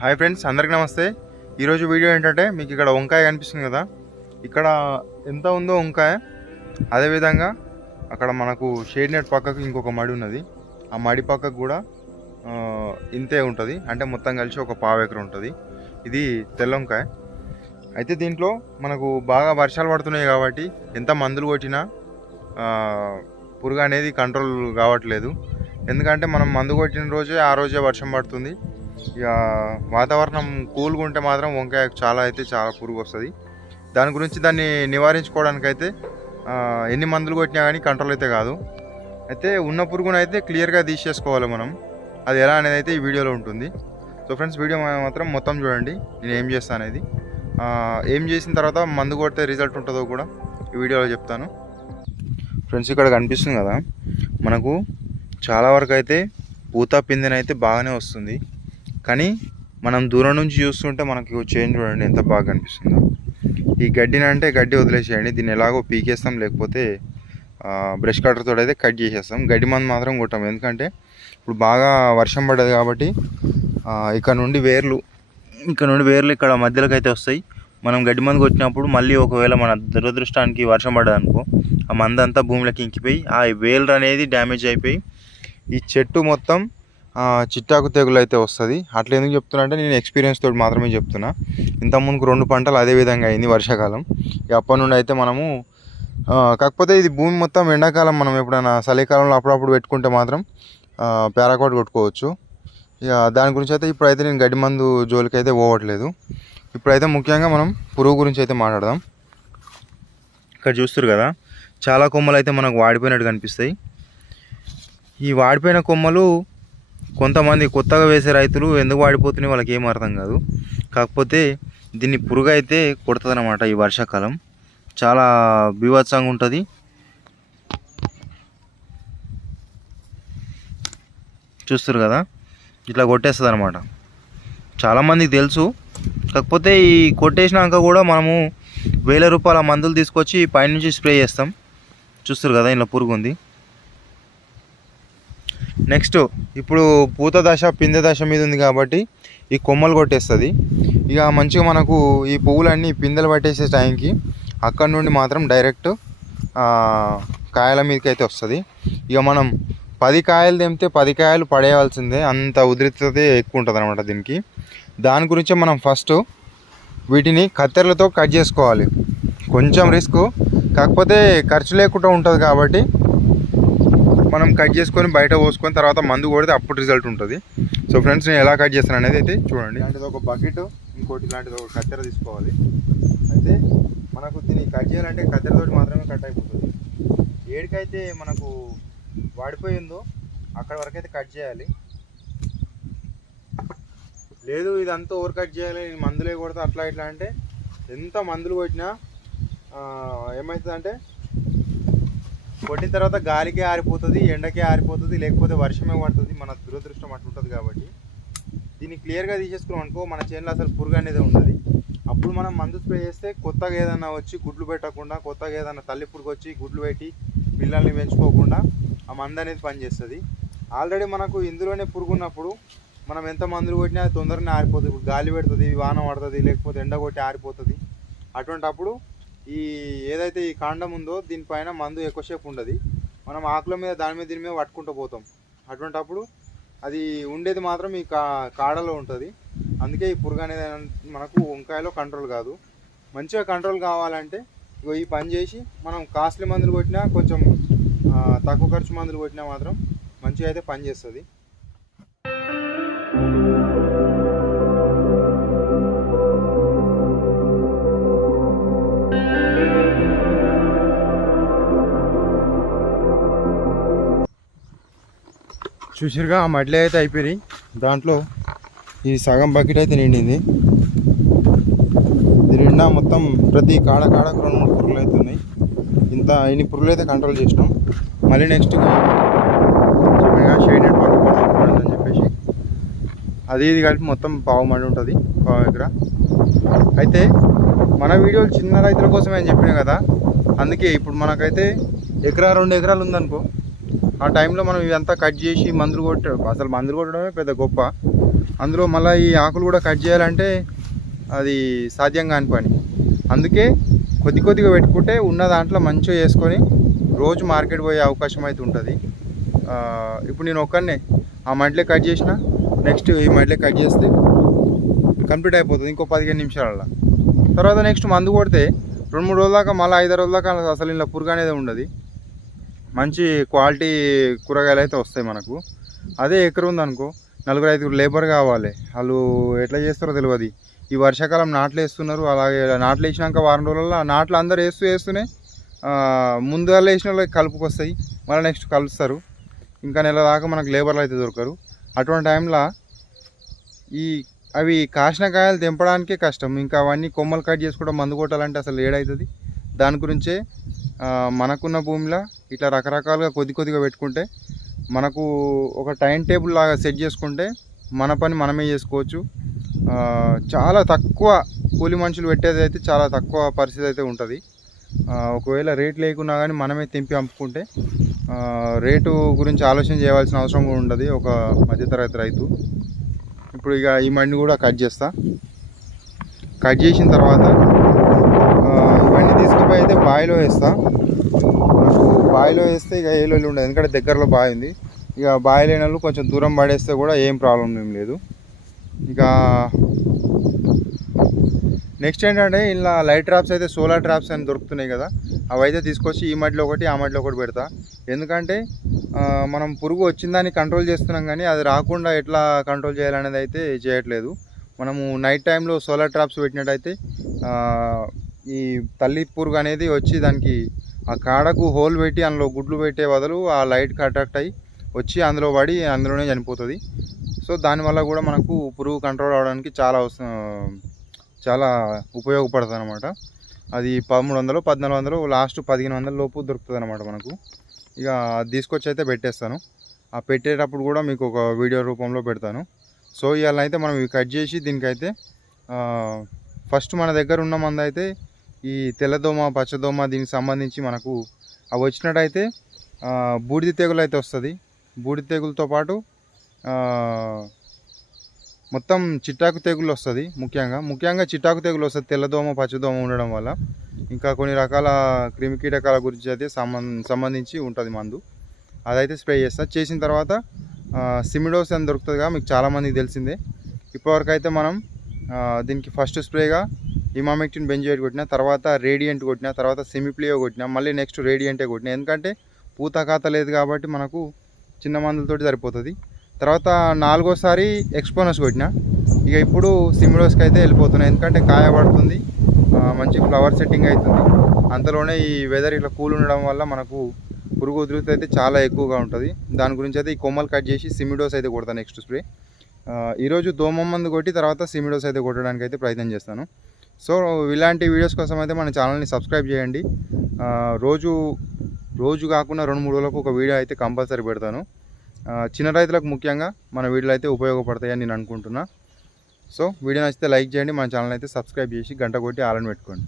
Hi friends అందరికీ నమస్తే. ఈరోజు వీడియో ఏంటంటే మీకు ఇక్కడ వంకాయ కనిపిస్తుంది కదా. ఇక్కడ ఎంత ఉందో వంకాయ అదేవిధంగా అక్కడ మనకు షేడ్ నెట్ పక్కకు ఇంకొక మడి ఉన్నది. ఆ మడి పక్కకు కూడా ఇంతే ఉంటుంది. అంటే మొత్తం కలిసి ఒక పావు ఎకరం ఉంటుంది. ఇది తెల్ల వంకాయ. అయితే దీంట్లో మనకు బాగా వర్షాలు పడుతున్నాయి కాబట్టి ఎంత మందులు కొట్టినా పురుగు అనేది కంట్రోల్ కావట్లేదు. ఎందుకంటే మనం మందు కొట్టిన రోజే ఆ రోజే వర్షం పడుతుంది. ఇక వాతావరణం కూల్గా ఉంటే మాత్రం వంకాయ చాలా అయితే చాలా పురుగు వస్తుంది. దాని గురించి దాన్ని నివారించుకోవడానికైతే ఎన్ని మందులు కొట్టినా కానీ కంట్రోల్ అయితే కాదు. అయితే ఉన్న పురుగును అయితే క్లియర్గా తీసేసుకోవాలి మనం. అది ఎలా అనేది అయితే ఈ వీడియోలో ఉంటుంది. సో ఫ్రెండ్స్ వీడియో మాత్రం మొత్తం చూడండి. నేను ఏం చేస్తాను అనేది. ఏం చేసిన తర్వాత మందు కొడితే రిజల్ట్ ఉంటుందో కూడా ఈ వీడియోలో చెప్తాను. ఫ్రెండ్స్ ఇక్కడ కనిపిస్తుంది కదా మనకు చాలా వరకు అయితే పూత పిందెనైతే బాగానే వస్తుంది. కానీ మనం దూరం నుంచి చూస్తుంటే మనకి చేంజ్ చూడండి ఎంత బాగా కనిపిస్తుందో. ఈ గడ్డిని అంటే గడ్డి వదిలేసేయండి దీన్ని ఎలాగో పీకేస్తాం లేకపోతే బ్రష్ కట్టర్తో అయితే కట్ చేసేస్తాం. గడ్డి మందు మాత్రం కొట్టాం. ఎందుకంటే ఇప్పుడు బాగా వర్షం పడ్డది కాబట్టి ఇక్కడ నుండి వేర్లు ఇక్కడ నుండి వేర్లు ఇక్కడ మధ్యలోకి అయితే వస్తాయి. మనం గడ్డి మందు కొట్టినప్పుడు మళ్ళీ ఒకవేళ మన దురదృష్టానికి వర్షం పడ్డది అనుకో ఆ మందంతా అంతా భూమిలోకి ఇంకిపోయి ఆ వేలు అనేది డ్యామేజ్ అయిపోయి ఈ చెట్టు మొత్తం చిట్టాకు తెగులు అయితే వస్తుంది. అట్లా ఎందుకు చెప్తున్నా అంటే నేను ఎక్స్పీరియన్స్ తోటి మాత్రమే చెప్తున్నా. ఇంతకుముందుకు రెండు పంటలు అదే విధంగా అయింది వర్షాకాలం. ఇక అప్పటి నుండి అయితే మనము కాకపోతే ఇది భూమి మొత్తం ఎండాకాలం మనం ఎప్పుడైనా చలికాలంలో అప్పుడప్పుడు పెట్టుకుంటే మాత్రం పారాకోట్ కొట్టుకోవచ్చు. ఇక దాని గురించి అయితే ఇప్పుడైతే నేను గడ్డి మందు జోలికి అయితే పోవట్లేదు. ఇప్పుడైతే ముఖ్యంగా మనం పురుగు గురించి అయితే మాట్లాడదాం. ఇక్కడ చూస్తారు కదా చాలా కొమ్మలు అయితే మనకు వాడిపోయినట్టు కనిపిస్తాయి. ఈ వాడిపోయిన కొమ్మలు కొంతమంది కొత్తగా వేసే రైతులు ఎందుకు వాడిపోతున్నాయి వాళ్ళకి ఏం అర్థం కాదు. కాకపోతే దీన్ని పురుగు అయితే కొడుతుంది ఈ వర్షాకాలం. చాలా బీభత్సంగా ఉంటుంది. చూస్తారు కదా? ఇట్లా కొట్టేస్తుంది అనమాట చాలామందికి తెలుసు. కాకపోతే ఈ కొట్టేసినాక కూడా మనము వేల రూపాయల మందులు తీసుకొచ్చి పైనుంచి స్ప్రే చేస్తాం. చూస్తారు కదా? ఇలా పురుగు ఉంది. నెక్స్ట్ ఇప్పుడు పూత దశ పిందె దశ మీద ఉంది కాబట్టి ఈ కొమ్మలు కొట్టేస్తుంది. ఇక మంచిగా మనకు ఈ పువ్వులన్నీ పిందెలు పట్టేసే టైంకి అక్కడ నుండి మాత్రం డైరెక్ట్ కాయల మీదకి అయితే వస్తుంది. ఇక మనం పది కాయలు తెంపితే పది కాయలు పడేయాల్సిందే అంత ఉధృతత ఎక్కువ ఉంటుంది అనమాట దీనికి. దాని గురించే మనం ఫస్ట్ వీటిని కత్తెరలతో కట్ చేసుకోవాలి. కొంచెం రిస్క్. కాకపోతే ఖర్చు లేకుండా ఉంటుంది కాబట్టి మనం కట్ చేసుకొని బయట పోసుకొని తర్వాత మందు కొడితే అప్పుడు రిజల్ట్ ఉంటుంది. సో ఫ్రెండ్స్ నేను ఎలా కట్ చేస్తాను అనేది అయితే చూడండి. ఇలాంటిది ఒక బకెట్ ఇంకోటి ఇలాంటిది ఒక కత్తెర తీసుకోవాలి. అయితే మనకు దీన్ని కట్ చేయాలంటే కత్తెరతోటి మాత్రమే కట్ అయిపోతుంది. ఏడికైతే మనకు వాడిపోయిందో అక్కడ వరకు అయితే కట్ చేయాలి. లేదు ఇదంతా ఓవర్ కట్ చేయాలి మందులే కొడతా అట్లా ఇట్లా అంటే ఎంత మందులు కొట్టినా ఏమవుతుందంటే కొట్టిన తర్వాత గాలికే ఆరిపోతుంది ఎండకే ఆరిపోతుంది లేకపోతే వర్షమే పడుతుంది. మన దురదృష్టం అట్లుంటుంది కాబట్టి దీన్ని క్లియర్గా తీసేసుకున్నాం అనుకో మన చేనులో అసలు పురుగు అనేది ఉండదు. అప్పుడు మనం మందు స్ప్రే చేస్తే కొత్తగా ఏదైనా వచ్చి గుడ్లు పెట్టకుండా కొత్తగా ఏదైనా తల్లి పురుగు వచ్చి గుడ్లు పెట్టి పిల్లల్ని పెంచుకోకుండా ఆ మందు అనేది పనిచేస్తుంది. ఆల్రెడీ మనకు ఇందులోనే పురుగు ఉన్నప్పుడు మనం ఎంత మందులు కొట్టినా అది తొందరగా ఆరిపోతుంది. ఇప్పుడు గాలి పెడుతుంది వాన పడుతుంది లేకపోతే ఎండ కొట్టి ఆరిపోతుంది. అటువంటి అప్పుడు ఈ ఏదైతే ఈ కాండం ఉందో దీనిపైన మందు ఎక్కువసేపు ఉండదు. మనం ఆకుల మీద దాని మీద దీని మీద పట్టుకుంటూ పోతాం. అటువంటి అప్పుడు అది ఉండేది మాత్రం ఈ కా కాడలో ఉంటుంది. అందుకే ఈ పురుగు అనేది మనకు వంకాయలో కంట్రోల్ కాదు. మంచిగా కంట్రోల్ కావాలంటే ఇగో ఈ పని చేసి మనం కాస్ట్లీ మందులు కొట్టినా కొంచెం తక్కువ ఖర్చు మందులు కొట్టినా మాత్రం మంచిగా అయితే పని చూసిరుగా ఆ మడ్లే అయితే అయిపోయినాయి. దాంట్లో ఈ సగం బకెట్ అయితే నిండింది. ఇది నిండా మొత్తం ప్రతి కాడ కాడకు రెండు మూడు పురుగులు అయితే ఉన్నాయి. ఇంత ఇన్ని పురుగులు అయితే కంట్రోల్ చేసినాం. మళ్ళీ నెక్స్ట్ చెప్పిన పక్క పడుతుందని చెప్పేసి. అది ఇది కలిపి మొత్తం పావు మండి ఉంటుంది పావు ఎకర. అయితే మన వీడియోలు చిన్న రైతుల కోసమే అని చెప్పిన కదా అందుకే ఇప్పుడు మనకైతే ఎకరా రెండు ఎకరాలు ఉందనుకో ఆ టైంలో మనం ఇదంతా కట్ చేసి మందులు కొట్టడం అసలు మందులు కొట్టడమే పెద్ద గొప్ప. అందులో మళ్ళీ ఈ ఆకులు కూడా కట్ చేయాలంటే అది సాధ్యం కాని పని. అందుకే కొద్ది కొద్దిగా పెట్టుకుంటే ఉన్న దాంట్లో మంచిగా చేసుకొని రోజు మార్కెట్ పోయే అవకాశం అయితే ఉంటుంది. ఇప్పుడు నేను ఒక్కనే ఆ మడ్లే కట్ చేసిన నెక్స్ట్ ఈ మడ్లే కట్ చేస్తే కంప్లీట్ అయిపోతుంది ఇంకో పదిహేను నిమిషాలలో తర్వాత నెక్స్ట్ మందు కొడితే రెండు మూడు రోజుల దాకా మళ్ళీ ఐదు రోజుల దాకా అసలు ఇలా పురుగు అనేది ఉండదు. మంచి క్వాలిటీ కూరగాయలు అయితే వస్తాయి మనకు. అదే ఎకరం ఉందనుకో నలుగురు ఐదుగురు లేబర్ కావాలి. వాళ్ళు ఎట్లా చేస్తారో తెలియదు ఈ వర్షాకాలం నాట్లు వేస్తున్నారు అలాగే నాట్లు వేసినాక వారం రోజుల్లో నాట్లు అందరు వేస్తూ వేస్తూనే ముందుగా వేసిన వాళ్ళకి కలుపుకొస్తాయి మళ్ళీ నెక్స్ట్ కలుస్తారు. ఇంకా నెల దాకా మనకు లేబర్లు అయితే దొరకరు. అటువంటి టైంలో ఈ అవి కాసిన కాయలు తెంపడానికే కష్టం. ఇంకా అవన్నీ కొమ్మలు కట్ చేసుకోవడం మందు కొట్టాలంటే అసలు ఏడవుతుంది దాని గురించే మనకున్న భూమిలో ఇట్లా రకరకాలుగా కొద్ది కొద్దిగా పెట్టుకుంటే మనకు ఒక టైం టేబుల్ లాగా సెట్ చేసుకుంటే మన పని మనమే చేసుకోవచ్చు. చాలా తక్కువ కూలి మనుషులు పెట్టేది అయితే చాలా తక్కువ పరిస్థితి అయితే ఉంటుంది. ఒకవేళ రేట్ లేకున్నా కానీ మనమే తెంపి అమ్ముకుంటే రేటు గురించి ఆలోచన చేయవలసిన అవసరం కూడా ఉండదు ఒక మధ్యతరగతి రైతు. ఇప్పుడు ఇక ఈ మండి కూడా కట్ చేస్తా. కట్ చేసిన తర్వాత అయితే బావిలో వేస్తా. మనకు బావిలో వేస్తే ఇక ఏ లొల్లి ఉండదు. ఎందుకంటే దగ్గరలో బావి ఉంది. ఇక బావి లేని వాళ్ళు కొంచెం దూరం పడేస్తే కూడా ఏం ప్రాబ్లం ఏం లేదు. ఇక నెక్స్ట్ ఏంటంటే ఇలా లైట్ ట్రాప్స్ అయితే సోలార్ ట్రాప్స్ అని దొరుకుతున్నాయి కదా. అవి అయితే తీసుకొచ్చి ఈ మడిలో ఒకటి ఆ మడిలో ఒకటి పెడతా. ఎందుకంటే మనం పురుగు వచ్చిందని కంట్రోల్ చేస్తున్నాం కానీ అది రాకుండా ఎట్లా కంట్రోల్ చేయాలనేది అయితే చేయట్లేదు. మనము నైట్ టైంలో సోలార్ ట్రాప్స్ పెట్టినట్టయితే ఈ తల్లి పురుగు అనేది వచ్చి దానికి ఆ కాడకు హోల్ పెట్టి అందులో గుడ్లు పెట్టే బదులు ఆ లైట్ కట్రాక్ట్ అయ్యి వచ్చి అందులో పడి అందులోనే చనిపోతుంది. సో దానివల్ల కూడా మనకు పురుగు కంట్రోల్ అవడానికి చాలా అవసరం చాలా ఉపయోగపడుతుంది అనమాట అది పదమూడు వందలు పద్నాలుగు వందలు లాస్ట్ పదిహేను వందల లోపు దొరుకుతుంది అనమాట మనకు. ఇక అది తీసుకొచ్చి అయితే పెట్టేస్తాను. ఆ పెట్టేటప్పుడు కూడా మీకు ఒక వీడియో రూపంలో పెడతాను. సో ఇవాళ అయితే మనం ఇవి కట్ చేసి దీనికైతే ఫస్ట్ మన దగ్గర ఉన్న మంది అయితే ఈ తెల్లదోమ పచ్చదోమ దీనికి సంబంధించి మనకు అవి వచ్చినట్టయితే బూడిద తెగులు అయితే వస్తుంది. బూడిద తెగులతో పాటు మొత్తం చిట్టాకు తెగులు వస్తుంది ముఖ్యంగా. ముఖ్యంగా చిట్టాకు తెగులు వస్తుంది తెల్లదోమ పచ్చదోమ ఉండడం వల్ల. ఇంకా కొన్ని రకాల క్రిమి కీటకాల గురించి అయితే సంబంధించి ఉంటుంది మందు. అదైతే స్ప్రే చేస్తా. చేసిన తర్వాత సిమిడోస్ అని దొరుకుతుందిగా మీకు చాలామందికి తెలిసిందే. ఇప్పటివరకు అయితే మనం దీనికి ఫస్ట్ స్ప్రేగా ఇమామెక్టిన్ బెంజోయిట్ కొట్టిన తర్వాత రేడియంట్ కొట్టిన తర్వాత సెమిప్లియో కొట్టిన మళ్ళీ నెక్స్ట్ రేడియంటే కొట్టిన. ఎందుకంటే పూత కాత లేదు కాబట్టి మనకు చిన్న మందులతోటి సరిపోతుంది. తర్వాత నాలుగోసారి ఎక్స్పోనస్ కొట్టిన. ఇక ఇప్పుడు సిమిడోస్కి అయితే వెళ్ళిపోతున్నాయి ఎందుకంటే కాయ పడుతుంది మంచి ఫ్లవర్ సెట్టింగ్ అవుతుంది. అంతలోనే ఈ వెదర్ ఇట్లా కూల్ ఉండడం వల్ల మనకు పురుగు ఉధృతి అయితే చాలా ఎక్కువగా ఉంటుంది. దాని గురించి అయితే ఈ కొమ్మలు కట్ చేసి సిమిడోస్ అయితే కొడతాను నెక్స్ట్ స్ప్రే. ఈరోజు దోమ మందు కొట్టి తర్వాత సిమిడోస్ అయితే కొట్టడానికి అయితే ప్రయత్నం చేస్తాను. సో ఇలాంటి వీడియోస్ కోసం అయితే మన ఛానల్ని సబ్స్క్రైబ్ చేయండి. రోజు రోజు కాకుండా రెండు మూడు రోజులకు ఒక వీడియో అయితే కంపల్సరీ పెడతాను. చిన్న రైతులకు ముఖ్యంగా మన వీడియోలు అయితే ఉపయోగపడతాయని నేను అనుకుంటున్నా. సో వీడియో నచ్చితే లైక్ చేయండి మన ఛానల్ అయితే సబ్స్క్రైబ్ చేసి గంట కొట్టి ఆలని పెట్టుకోండి.